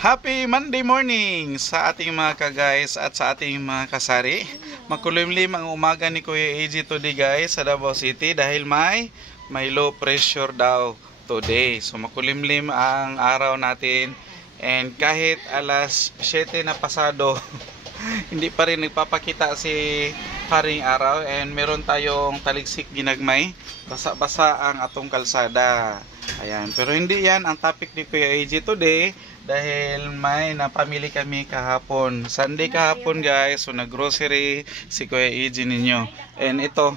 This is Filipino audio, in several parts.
Happy Monday morning sa ating mga ka-guys at sa ating mga kasari. Makulimlim ang umaga ni Kuya AJ today guys sa Davao City dahil may low pressure daw today. So makulimlim ang araw natin and kahit alas 7 na pasado hindi pa rin nagpapakita si Haring Araw and meron tayong taligsik ginagmay. Basa-basa ang atong kalsada. Ayan, pero hindi yan ang topic ni Kuya AJ today. Dahil may napamili kami kahapon. Sunday kahapon guys. So naggrocery si Kuya AJ ninyo. And ito,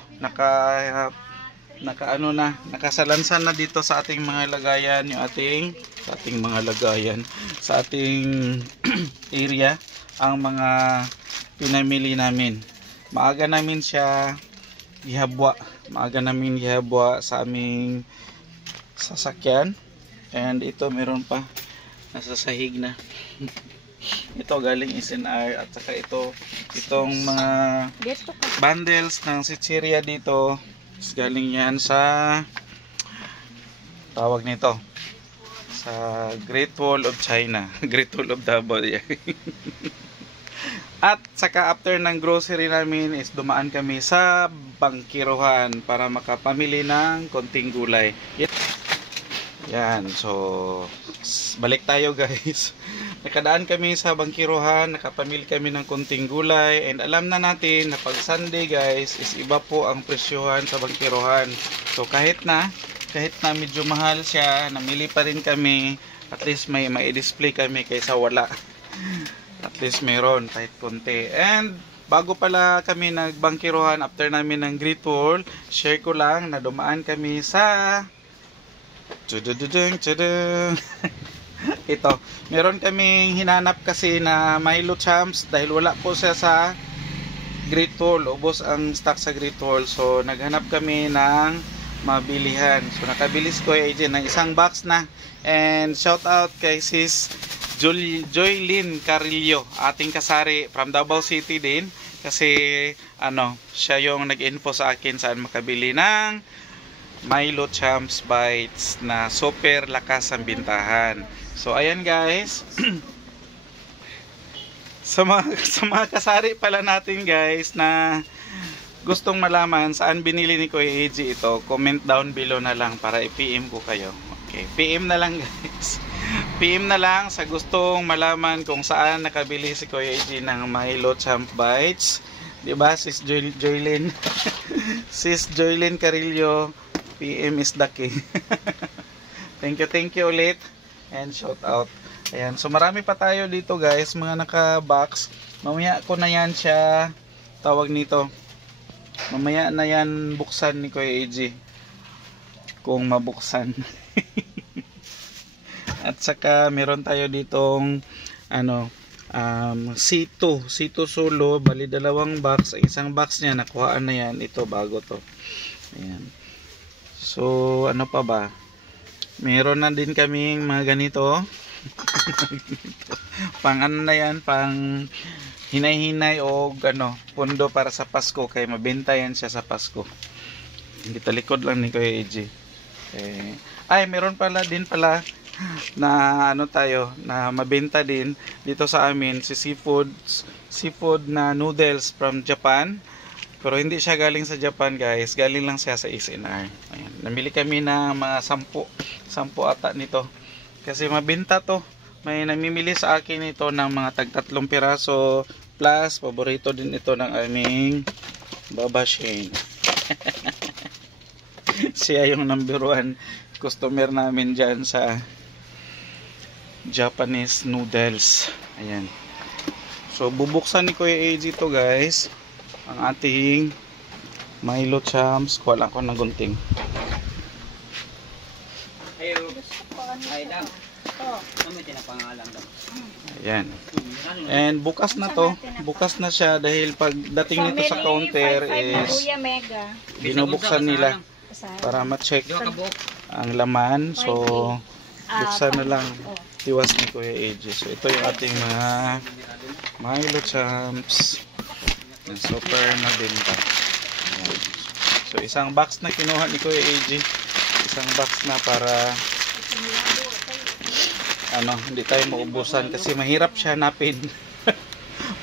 nakasalansan na dito sa ating mga lagayan. Sa ating area. Ang mga pinamili namin. Maaga namin siya gihabwa. Sa aming sasakyan. And ito meron pa. Nasa sahig na. Ito galing SNR at saka itong mga bundles ng Sicheria dito galing yan sa tawag nito sa Great Wall of China. Great Wall of Davao. At saka after ng grocery namin is dumaan kami sa bangkiruhan para makapamili ng konting gulay. Yan, so balik tayo guys. Nakadaan kami sa bangkiruhan, nakapamili kami ng konting gulay and alam na natin na pag Sunday guys is iba po ang presyohan sa bangkiruhan. So kahit na medyo mahal siya, namili pa rin kami. At least may display kami kaysa wala. At least meron kahit konti. And bago pala kami nagbangkiruhan after namin ng Great Wall, share ko lang na dumaan kami sa ito, meron kaming hinanap kasi na Milo Champs dahil wala po siya sa Great Wall, ubos ang stock sa Great Wall. So naghanap kami ng mabilihan. So nakabilis ko AJ ng isang box na. And shout out kay sis Joylyn Carillo, ating kasari from Davao City din. Kasi siya yung nag-info sa akin saan makabili ng Milo Champs Bites na super lakas ang bintahan. So ayan guys. sa mga kasari pala natin guys na gustong malaman saan binili ni Kuya AJ ito, comment down below na lang para i-PM ko kayo. Okay, PM na lang guys. PM na lang sa gustong malaman kung saan nakabili si Kuya AJ ng Milo Champs Bites. Diba sis Joylyn? Sis Joylyn Carillo, PM is the key. Thank you ulit and shout out. Ayan, so marami pa tayo dito guys, mga naka-box. Mamaya ko na yan siya tawag nito. Mamaya na yan buksan ni Kuya AJ. Kung mabuksan. At saka meron tayo ditong C2 solo, bali dalawang box. Isang box niya nakuhaan na yan. Ito bago to. Ayan. So, ano pa ba? Meron na din kaming mga ganito. Pang na yan, pang hinay-hinay o pundo para sa Pasko. Kaya mabenta yan siya sa Pasko. Hindi talikod lang ni Kuya AJ. Ay, meron din pala na na mabenta din dito sa amin si seafood na noodles from Japan. Pero hindi siya galing sa Japan guys, galing lang siya sa SNR. Ayan. Namili kami ng mga 10 ata nito. Kasi mabenta to. May namimili sa akin ito ng mga tag 3 piraso. Plus, paborito din ito ng aming Baba Shane. Siya yung number 1 customer namin dyan sa Japanese noodles. Ayan. So, bubuksan ni Kuya AJ to guys. Ang ating Milo Champs. Kuha lang ko ng gunting. Ayan. And bukas na to. Bukas na siya dahil pag dating nito sa counter is binubuksan nila para ma-check ang laman. So buksan na lang iwas ni Kuya AJ. So ito yung ating mga Milo Champs. Super mabenta. So isang box na kinuha ni Kuya AJ. Isang box na para hindi tayo maubusan kasi mahirap siya hanapin.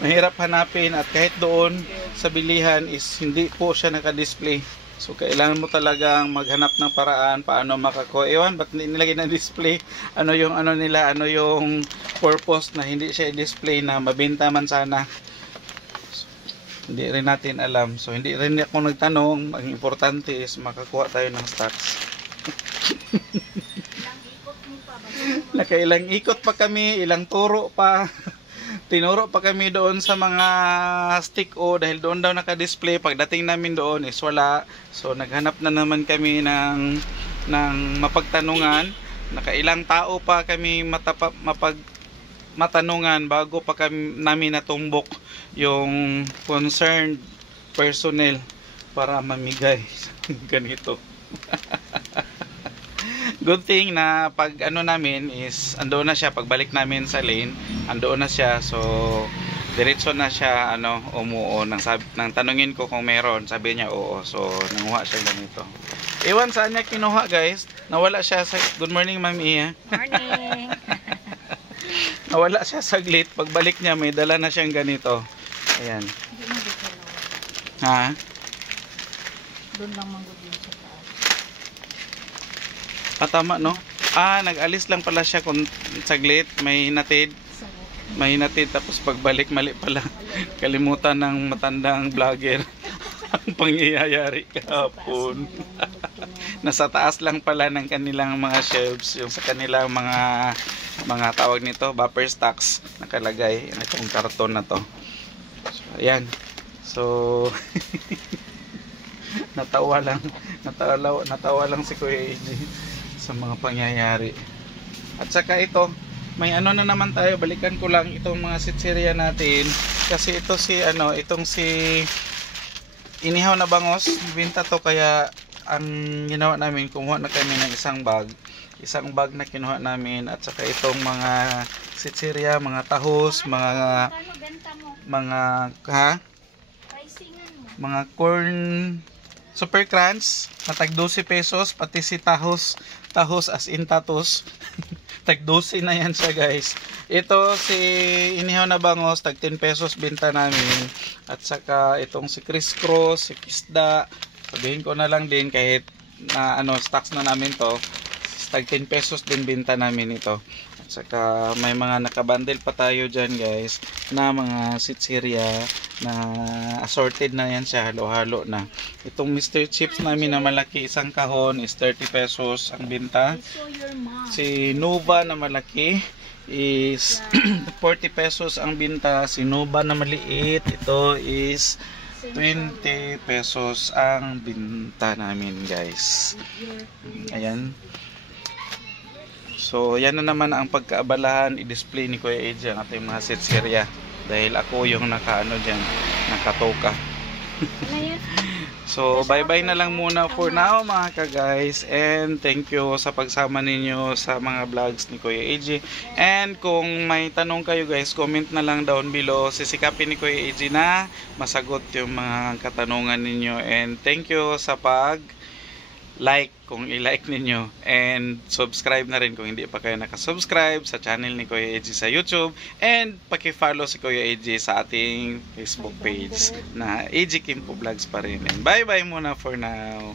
Mahirap hanapin at kahit doon sa bilihan is hindi po siya naka-display. So kailangan mo talagang maghanap ng paraan paano makakuha. Ewan, ba't nilagay na display? Ano yung nila, ano yung purpose na hindi siya i-display na mabenta man sana. So, hindi rin natin alam. So hindi rin ako nagtanong. Ang importante is makakuha tayo ng stocks. Nakailang ikot pa kami, ilang turo pa. Tinuro pa kami doon sa mga stick dahil doon daw naka-display. Pagdating namin doon is wala. So naghanap na naman kami ng mapagtanungan. Nakailang tao pa kami matanungan bago pa kami namin natumbok yung concerned personnel para mamigay ganito. Good thing na pag namin is andoon na siya, pagbalik namin sa lane andoon na siya, so diretso na siya umuo nang tanungin ko kung meron, sabi niya oo, so nanguha siya ganito. Ewan saan niya kinuha guys, nawala siya sa good morning Ma'am Iya. Morning. Nawala siya saglit, pagbalik niya may dala na siyang ganito. Ayan. Ha? Doon lang manggugin sa taas. Tama no? Nag-alis lang pala siya kung saglit, may hinatid. May hinatid tapos pagbalik mali pala. Kalimutan ng matandang vlogger ang pangyayari kahapon. Nasa taas lang pala ng kanilang mga shelves, yung sa kanilang mga tawag nito, buffer stocks nakalagay itong karton na to. So, ayan. So natawa lang si Kuya AJ sa mga pangyayari. At saka ito, may na naman tayo, balikan ko lang itong mga sitsirya natin kasi ito itong si inihaw na bangos, binta to, kaya ang ginawa namin, kumuha na kami ng isang bag na kinuha namin, at saka itong mga sitsirya, mga tahos, mga mga corn super crunch na tag 12 pesos, pati si tahos as in tatos tag 12 na yan siya guys. Ito si inihaw na bangos tag 10 pesos binta namin, at saka itong si Criss Cross, si Kisda, sabihin ko na lang din kahit na stocks na namin to, tag 10 pesos din binta namin ito. At saka may mga nakabundle pa tayo dyan guys na mga sitsirya na assorted na yan siya, halo-halo na. Itong Mr. Chips namin na malaki, isang kahon is 30 pesos ang binta. Si Nova na malaki is 40 pesos ang binta. Si Nova na maliit, ito is 20 pesos ang binta namin guys. Ayan. So yan na naman ang pagkaabalahan i-display ni Kuya AJ ang ating mga sitsirya. Dahil ako yung nakatoka. So bye bye na lang muna for now mga ka-guys, and thank you sa pagsama ninyo sa mga vlogs ni Kuya AJ. And kung may tanong kayo guys, comment na lang down below, sisikapin ni Kuya AJ na masagot yung mga katanungan ninyo. And thank you sa like kung i-like ninyo, and subscribe na rin kung hindi pa kayo nakasubscribe sa channel ni Kuya AJ sa YouTube, and paki-follow si Kuya AJ sa ating Facebook page na AJ Kimpo Vlogs pa rin. And bye bye muna for now.